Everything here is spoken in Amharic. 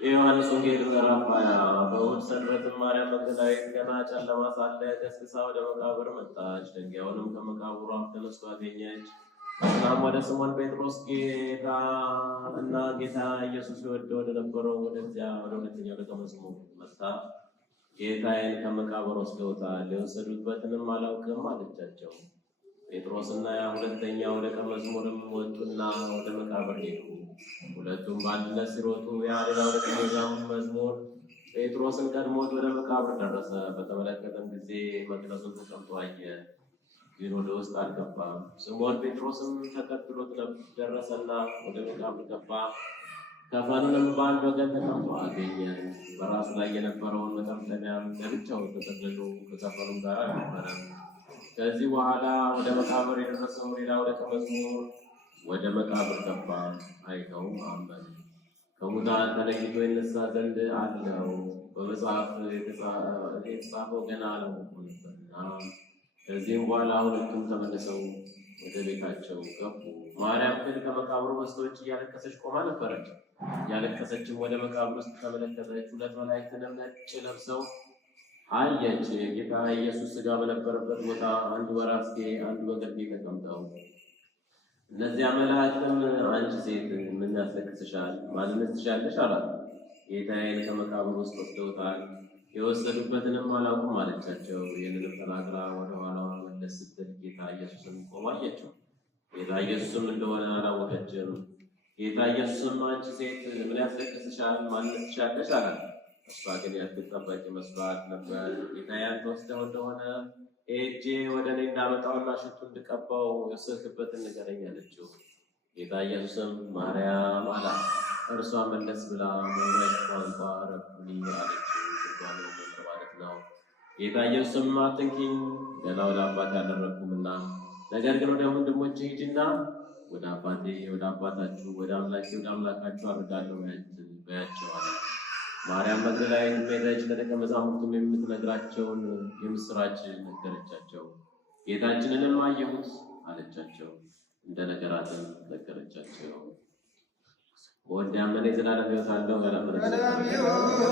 የዮሐንስ ወንጌል ምዕራፍ 20 በእሑድ ሰንበት ማርያም መግደላዊት ገና ጨለማ ሳለ ገስግሳ ወደ መቃብር መጣች። ድንጋዩንም ከመቃብሩ አፍ ተነስቶ አገኘች። እናም ወደ ስምዖን ጴጥሮስ ጌታ ኢየሱስ ይወድ ወደ ነበረው ወደ ሁለተኛው ደቀ መዝሙር መጥታ ጌታዬን ከመቃብር ወስደውታል፣ የወሰዱበትንም አላውቅም አለቻቸው። ጴጥሮስና ሁለተኛው ደቀ መዝሙርም ወጡና ወደ መቃብር ሄዱ። ሁለቱም በአንድነት ሲሮጡ ሌላው ደቀ መዝሙር ጴጥሮስን ቀድሞት ወደ መቃብር ደረሰ። በተመለከተም ጊዜ መቅደሱን ተቀምጦ አየ፣ ግን ወደ ውስጥ አልገባም። ስምዖን ጴጥሮስም ተከትሎት ደረሰና ወደ መቃብር ገባ። ከፈኑንም በአንድ ወገን ተቀምጦ አገኘ። በራሱ ላይ የነበረውን መጠምጠሚያም ለብቻው ተጠቅልሎ ከከፈኑም ጋር አልነበረም። ከዚህ በኋላ ወደ መቃብር የደረሰው ሌላው ደቀ መዝሙር ወደ መቃብር ገባ፣ አይተውም አመነ። ከሙታን ተለይቶ ይነሳ ዘንድ አለው በመጽሐፍ የተጻፈው ገና አላወቁምና። ከዚህም በኋላ ሁለቱም ተመልሰው ወደ ቤታቸው ገቡ። ማርያም ግን ከመቃብሩ በስተውጭ እያለቀሰች ቆማ ነበረች። እያለቀሰችም ወደ መቃብር ውስጥ ተመለከተች። ሁለት መላእክትንም ነጭ ለብሰው አየች። ጌታ ኢየሱስ ሥጋ በነበረበት ቦታ አንዱ በራስጌ አንዱ በግርጌ ተቀምጠው፣ እነዚያ መላእክትም አንቺ ሴት ምን ያስለቅስሻል? ማንንስ ትሻለሽ? አላት። ጌታዬን ከመቃብር ውስጥ ወስደውታል፣ የወሰዱበትንም አላውቅም አለቻቸው። ይህንንም ተናግራ ወደ ኋላዋ መለስ ስትል ጌታ ኢየሱስን ቆሞ አየችው። ጌታ ኢየሱስም እንደሆነ አላወቀችም። ጌታ ኢየሱስም አንቺ ሴት ምን ያስለቅስሻል? ማንንስ ትሻለሽ? አላት። እሷ ግን የሕግ ጠባቂ መስሏት ነበር። ጌታዬ አንተ ወስደው እንደሆነ ሄጄ ወደ እኔ እንዳመጣውና ሽቱ እንድቀባው የወሰድክበትን ንገረኝ አለችው። ጌታ ኢየሱስም ማርያም አላት። እርሷ መለስ ብላ በዕብራይስጥ ቋንቋ ረቡኒ አለችው። ትርጓሜው መምህር ማለት ነው። ጌታ ኢየሱስም አትንኪኝ፣ ገና ወደ አባቴ አልደረስኩምና፣ ነገር ግን ወደ ወንድሞቼ ሂጂና ወደ አባቴ ወደ አባታችሁ ወደ አምላኬ ወደ አምላካችሁ አድርጋለሁ በያቸው አለ። ማርያም መግደላዊት ሄደች፣ ለደቀ መዛሙርቱም የምትነግራቸውን የምስራች ነገረቻቸው። ጌታችንንም አየሁት አለቻቸው፣ እንደ ነገራትም ነገረቻቸው። በወልድ ያመነ የዘላለም ሕይወት አለው።